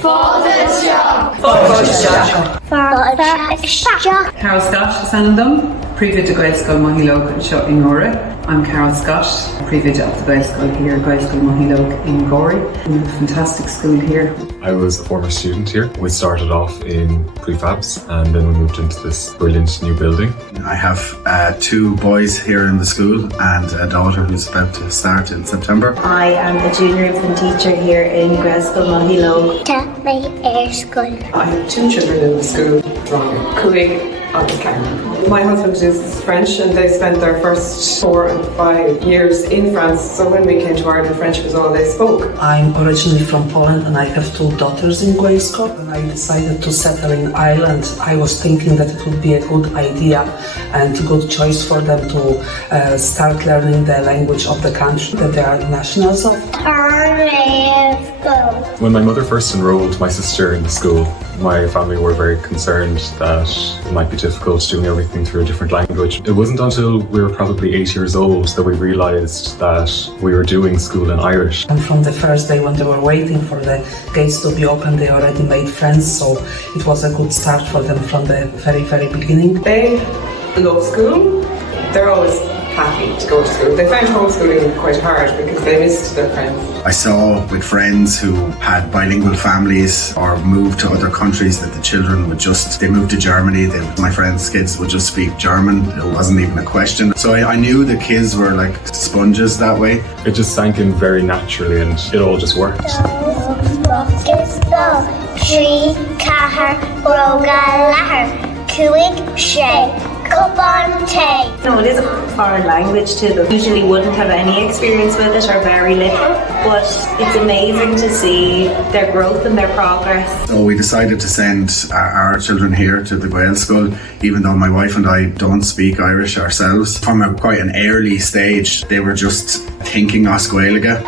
Carol Scott Sanandum, Private to Gaelscoil Moshíológ in Nora. I'm Carol Scott, Private of the Gaelscoil here, Gaelscoil Moshíológ in Gorey. We have a fantastic school here. I was a former student here. We started off in prefabs and then we moved into this brilliant new building. I have 2 boys here in the school and a daughter who's about to start in September. I am a junior infant teacher here in Gaelscoil Moshíológ. Gaelscoil. I have 2 children in the school from Cuig and Cairn. My husband is French and they spent their first 4 and 5 years in France, so when we came to Ireland, French was all they spoke. I'm originally from Poland and I have 2 daughters in Gaelscoil. When I decided to settle in Ireland, I was thinking that it would be a good idea and a good choice for them to start learning the language of the country that they are nationals of. When my mother first enrolled my sister in the school, my family were very concerned that it might be difficult doing everything through a different language. It wasn't until we were probably 8 years old that we realised that we were doing school in Irish. And from the first day when they were waiting for the gates to be open, they already made friends, so it was a good start for them from the very, very beginning. They love school. They're always happy to go to school. They found homeschooling quite hard because they missed their friends. I saw with friends who had bilingual families or moved to other countries that the children would they moved to Germany, my friends' kids would just speak German. It wasn't even a question. So I knew the kids were like sponges that way. It just sank in very naturally and it all just worked. No, it is a foreign language to them. Usually wouldn't have any experience with it or very little, but it's amazing to see their growth and their progress. So we decided to send our children here to the Gaelscoil, even though my wife and I don't speak Irish ourselves. From quite an early stage, they were just thinking Oscuélaga.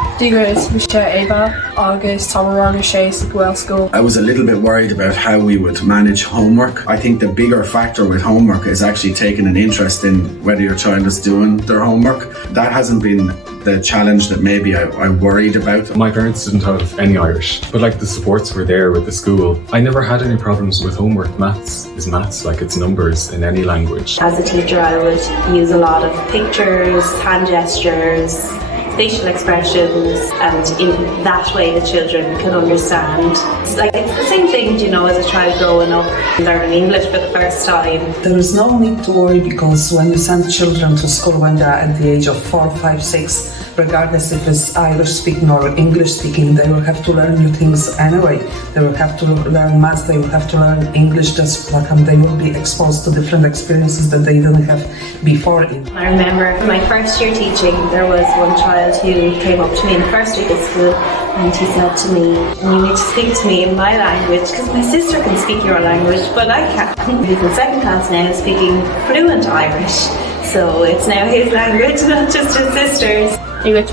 I was a little bit worried about how we would manage homework. I think the bigger factor with homework is actually taking an interest in whether your child is doing their homework. That hasn't been the challenge that maybe I worried about. My parents didn't have any Irish, but like the supports were there with the school. I never had any problems with homework. Maths is maths, like it's numbers in any language. As a teacher, I would use a lot of pictures, hand gestures, facial expressions, and in that way the children can understand. It's the same thing, as a child growing up learning English for the first time. There is no need to worry because when you send children to school when they are at the age of 4, 5, 6, regardless if it's Irish speaking or English speaking, they will have to learn new things anyway. They will have to learn maths, they will have to learn English, just like they will be exposed to different experiences that they didn't have before. I remember my first year teaching, there was one child who came up to me in the first week of school and he said to me, "You need to speak to me in my language because my sister can speak your language, but I can't." He's in second class now speaking fluent Irish, so it's now his language, not just his sister's. We have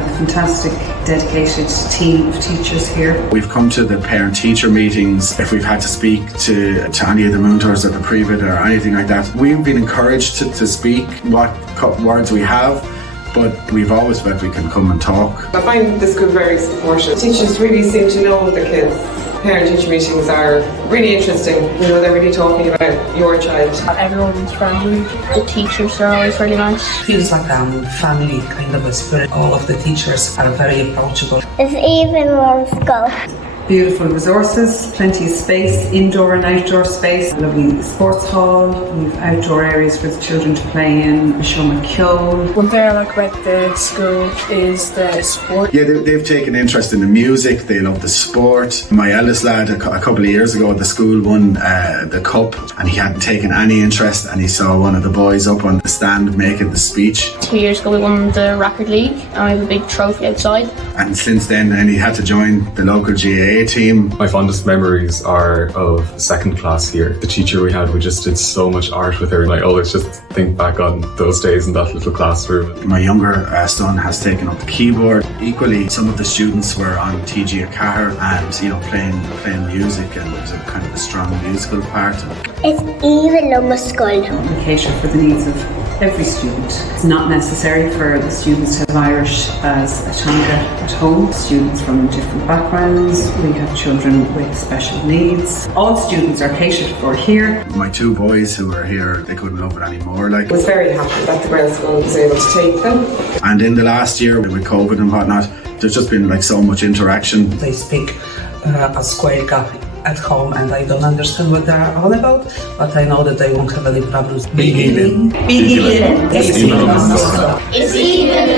a fantastic, dedicated team of teachers here. We've come to the parent-teacher meetings. If we've had to speak to any of the Munters or the Private or anything like that, we've been encouraged to speak what words we have, but we've always felt we can come and talk. I find the school very supportive. Teachers really seem to know the kids. Parent-teacher meetings are really interesting. They're really talking about your child. Everyone's friendly. The teachers are always really nice. It feels like a family kind of a spirit. All of the teachers are very approachable. It's even one school. Beautiful resources, plenty of space, indoor and outdoor space, lovely sports hall, we've outdoor areas for the children to play in, Moshíológ. One thing I like about the school is the sport. Yeah, they've taken interest in the music, they love the sport. My eldest lad, a couple of years ago, the school won the cup and he hadn't taken any interest and he saw one of the boys up on the stand making the speech. 2 years ago we won the Record League and I have a big trophy outside. And since then, he had to join the local GAA team. My fondest memories are of second class here. The teacher we had, we just did so much art with her and I always just think back on those days in that little classroom. My younger son has taken up the keyboard. Equally, some of the students were on TG Cahir and playing music, and there's a kind of a strong musical part. It's even on my school. We cater for the needs of every student. It's not necessary for the students to have Irish as a teanga at home. Students from different backgrounds, we have children with special needs. All students are catered for here. My two boys who are here, they couldn't love it anymore. I was very happy that the Gaelscoil was able to take them. And in the last year with COVID and whatnot, there's just been so much interaction. They speak as Gaelga at home, and I don't understand what they're on about, but I know that they won't have any problems. Big Elin. It's even